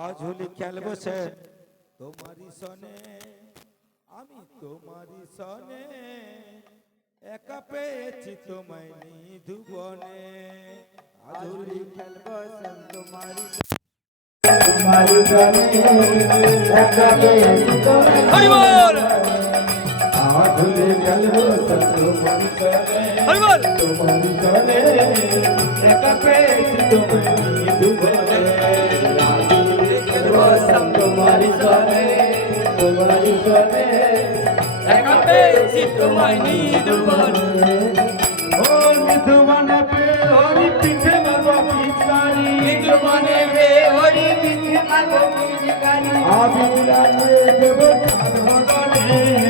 আজ হোলি খেলব সে তোমারই সনে আমি তোমারই সনে একা পেয়েছি তোমায় নিধুবনে আজ হোলি খেলব সে তোমারই তোমারি জানে একা পেয়েছি তোমায় হরি বল! আজ হোলি খেলব সব তোমারি সনে। হরি বল! তোমারি সনে একা পেয়েছি তোমায় পেয়েছি তোমায় নিধুবন। ও নিধুবনে পে হরি পিঠে মারবো পিছারি নিধুবনে রে হরি পিঠে মারবো পিচকারি আমি লাগাই দেব চাঁদ মদনে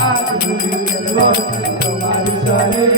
I can do it, Lord, nobody saw it.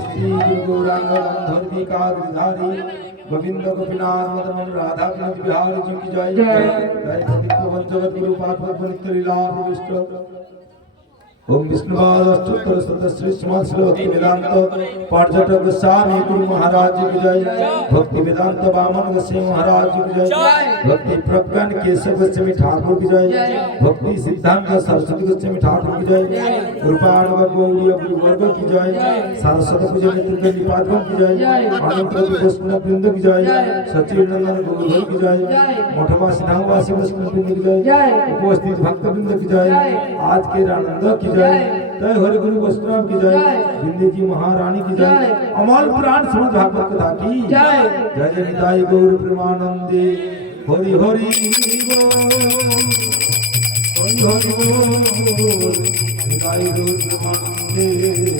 Shri Gaurang धर्मी का गिरधारी गोविंद गोपीनाथ मदन राधा विहार जी की जय जय जय पवित्र पंचवत गुरु पाठ नित्य लीला ओम विष्णुपाद अष्टोत्तर शत श्री श्रीमद श्री भक्ति वेदांत पर्यटक गोस्वामी गुरु महाराज की जय भक्ति वेदांत वामन गोस्वामी महाराज की जय भक्ति प्रज्ञान केशव गोस्वामी ठाकुर की जय भक्ति सिद्धांत सरस्वती गोस्वामी ठाकुर की जय कृपाणव गौड़ी गुरु वर्ग की जय सरस्वती पूजा मित्र निपादन की जय अनंत वैष्णव वृंद की जय सचिदानंद गुरु की जय मठवा सिद्धांतवासी वैष्णव वृंद की जय उपस्थित भक्त वृंद की जय आज के आनंद की जय जय हरि गुरु वैष्णव की जय बिंदे जी महारानी की जय अमल प्राण समझ भागवत कथा की। जय जय जय निताई गौर प्रेमानंदे। हरि हरि बोल। हरि हरि निताई गौर प्रेमानंदे।